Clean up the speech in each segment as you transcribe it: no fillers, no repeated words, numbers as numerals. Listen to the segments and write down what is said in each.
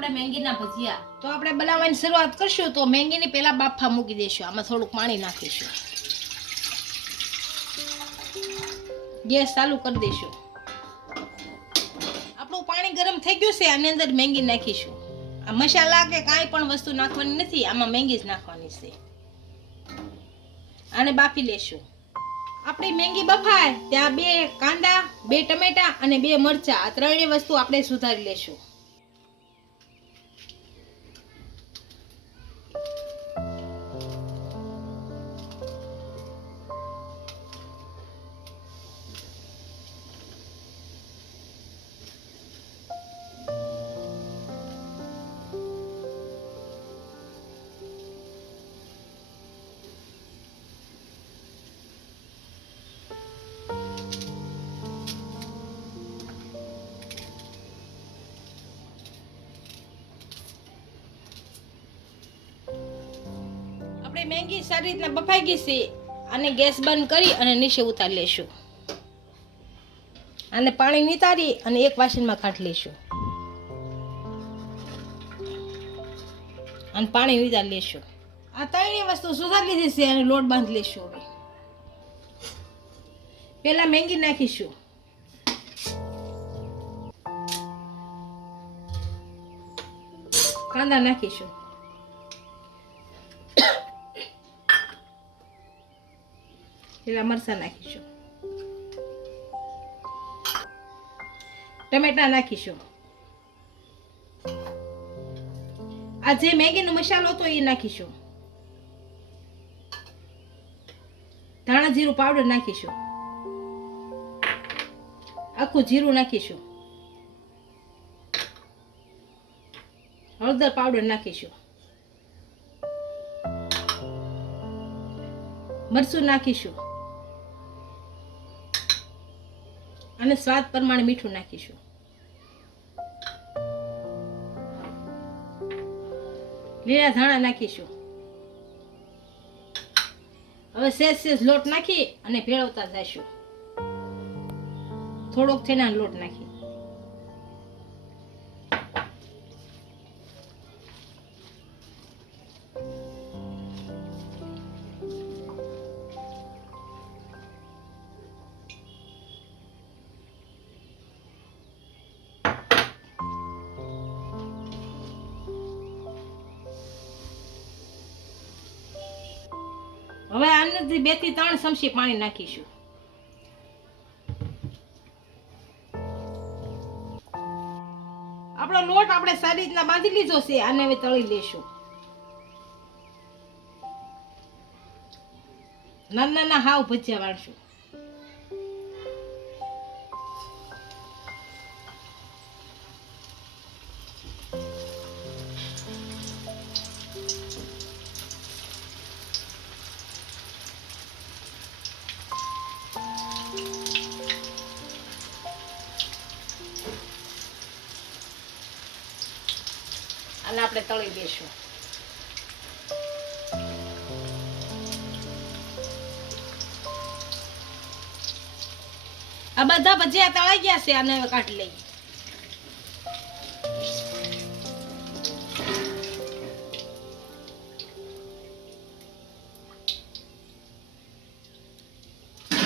આપણે મેંગીના ભજીયા. તો આપણે બનાવવાની શરૂઆત કરશું તો મેંગીની પહેલા બાફા મૂકી દઈશું. આમાં થોડુંક પાણી નાખીશું. ગેસ ચાલુ કરી દઈશું. આપણું પાણી ગરમ થઈ ગયું છે. આની અંદર મેંગી નાખીશું. આ મસાલા કે કાંઈ પણ વસ્તુ નાખવાની નથી, આમાં મેંગી જ નાખવાની છે. આને બાફી લેશું. આપણી મેંગી બફાય ત્યાં 2 કાંદા, 2 ટમેટા અને 2 મરચા, આ ત્રણેય વસ્તુ આપણે સુધારી લેશું. આપણે મેંગી સારી રીતના બફાઈ ગઈ છે. આને ગેસ બંધ કરી અને નીચે ઉતારી લેશું. આને પાણી નિતારી અને એક વાસણમાં કાઢી લેશું. અને પાણી નિતારી લેશું. આ ત્રણેય વસ્તુ સુધારી લીધી છે અને લોટ બાંધી લેશું. હવે પહેલા મેંગી નાખીશું. કાંદા નાખીશું. પેલા મરચાં નાખીશું. ટમેટા નાખીશું. આ જે મેગીનો મસાલો હતો એ નાખીશું. ધાણા જીરું પાવડર નાખીશું. આખું જીરું નાખીશું. હળદર પાવડર નાખીશું. મરચું નાખીશું અને સ્વાદ પ્રમાણે મીઠું નાખીશું. લીલા ધાણા નાખીશું. હવે સેજ લોટ નાખી અને ભેળવતા જઈશું. થોડોક થેના લોટ નાખી હવે આને 2 થી 3 ચમચી પાણી નાખીશું. આપણો લોટ આપણે સારી રીતના બાંધી લીધો છે. આને હવે તળી લેશું. નાના હાવ ભજીયા વાળશું. અને આપણે તળી દઈશું. આ બધા ભજીયા તળાઈ ગયા છે. આને હવે કાઢી લઈએ.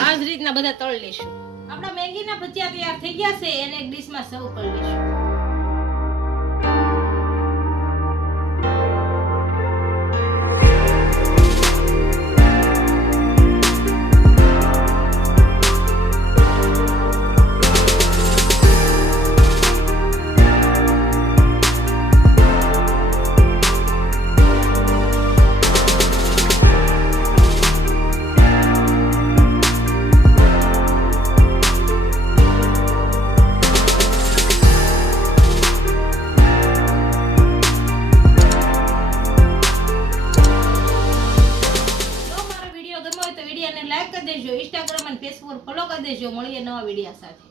આ જ રીતના બધા તળી લઈશું. આપણા મેંગીના ભજીયા તૈયાર થઈ ગયા છે. એને એક ડીશમાં સર્વ કરી લઈશું. લાઈક કરી દેજો. ઇન્સ્ટાગ્રામ અને ફેસબુક ફોલો કરી દેજો. મળીએ નવા વિડીયો સાથે.